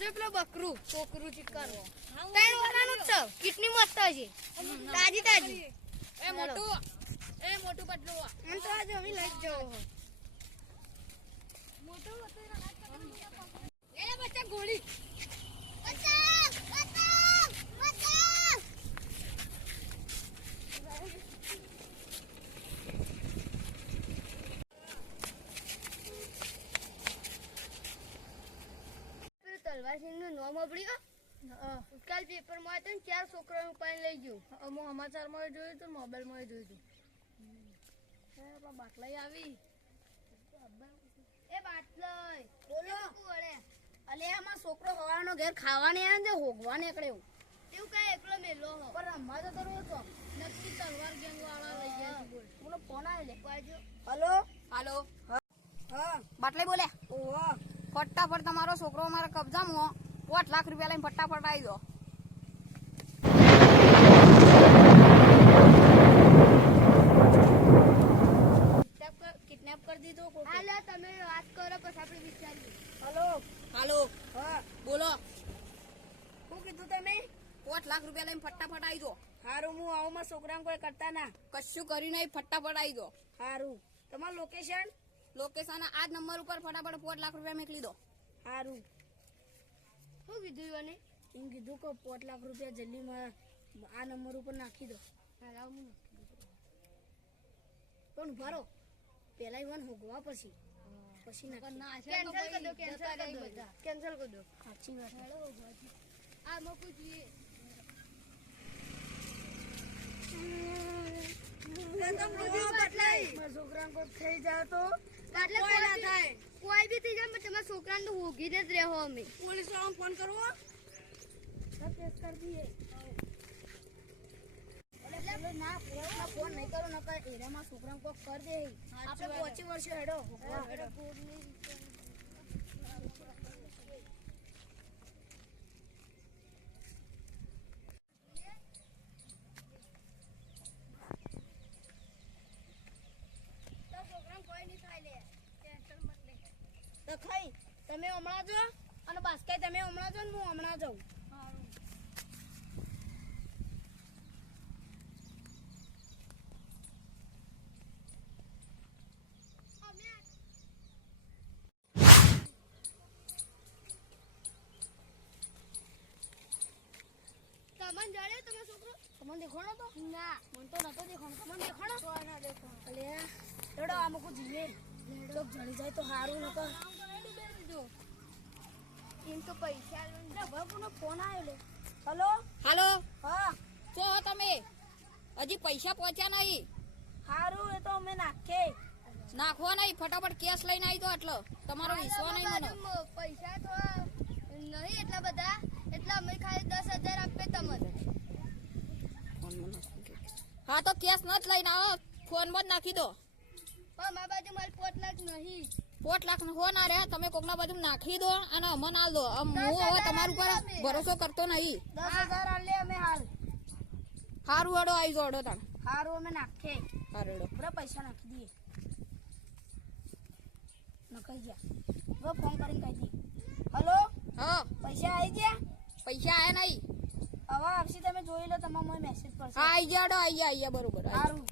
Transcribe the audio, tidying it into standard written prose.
જો પેલો બકરું છોકરું ચિકન 3 વાળાનું જ છે કેટલી મસ્ત છે તાજી તાજી એ મોટું પટલું એમ તો આજે અમે લઈ જાવ મોટું એ બચ્ચા ગોળી તલવારસિંહનું નામ આપડ્યું કાલ પેપરમાં હતો ને 4 છોકરાનું પાણી લઈ ગયું અમુક સમાચારમાં જોયું હતું મોબાઈલમાં જોયું હતું બાટલાઈ આવી એ બાટલાઈ બોલો અલે આમાં છોકરો હવાનો ઘેર ખાવાને આવે ને હોગવા નીકળે એવું કઈ એકલો મેલો હો પણ રમવા તો તરો તો નક્કી તલવાર ગેંગ વાળા લઈ ગયા છે બોલો ફોન આવે લે પાજો હાલો હા બાટલાઈ બોલે ઓહો ફટાફટ તમારો છોકરો મારા કબજામાં 8 લાખ રૂપિયા લઈને ફટાફટ આવી દો કિડનેપ કરી દીધો હાલે તમે વાત કરો પછી આપણે વિચારીએ હાલો હા બોલો શું કીધું તમે 8 લાખ રૂપિયા લઈને ફટાફટ આવી દો હારું હું આવું છોકરાને કોઈ કરતા ના કશું કરી નહીં ફટાફટ આવી દો હારું તમારું લોકેશન આ જ નંબર ઉપર ફટાફટ 8 લાખ રૂપિયા મોકલી દો હારું શું કીધું એને એમ કીધું કે 8 લાખ રૂપિયા જલ્દીમાં આ નંબર ઉપર નાખી દો પણ ભરો પેલા ઈવન હોગવા પછી કેન્સલ કરી દો સાચી વાત આ મોકું જોઈએ કોઈ બી થઈ જાય તમારા છોકરાને તો હોગી જ રહો અમે પોલીસ વાળાને ફોન કરવો કેસ કરી દઈએ ફોન નહીં કરો નકર એરિયામાં છોકરાને કોક કરી દે આપણે 25 વર્ષે હેડો તમે હમણાં જો અને બાસ્કેટ તમે હમણાં જો ને હું હમણાં જાઉં તમને જાણે તમે છોકરો તમને દેખાણો તો ના મને તો નતો દેખાણો તમને દેખાણો તો ના દેખાણો અલે એડો આ મુકો જીલે લોક જણી જાય તો હારું નકો એમ તો પૈસા લંડા બાબુનો ફોન આવેલો હાલો હા તો તમે હજી પૈસા પહોંચ્યા નહીં હારું એ તો અમે નાખો નહીં ફટાફટ કેસ લઈને આવી દો એટલો તમારો વિશ્વાસ નહીં મને પૈસા તો નહીં એટલા બધા એટલા અમે ખાલી 10,000 આપે તમને હા તો કેસ ન જ લઈને આવો ફોન માં જ નાખી દો પણ મારા બાજુ મારે 4 લાખ નહીં 4 લાખ હો ના રે તમે કોકના બાજુ નાખી દો અને અમને આલ દો હું હવે તમારા ઉપર ભરોસો કરતો નહીં 10,000 આલે અમે હાલ હારું એડો આવી જો એડો તાણ હારું અમે નાખે હારું એડો પૂરા પૈસા નાખી દઈએ નખાઈ ગયા હવે ફોન કરીને કહી દી હેલો હા પૈસા આવી ગયા પૈસા આયા નહીં હવે આપસી તમે જોઈ લો તમારો મેસેજ પર હા આવી ગયા બરોબર હારું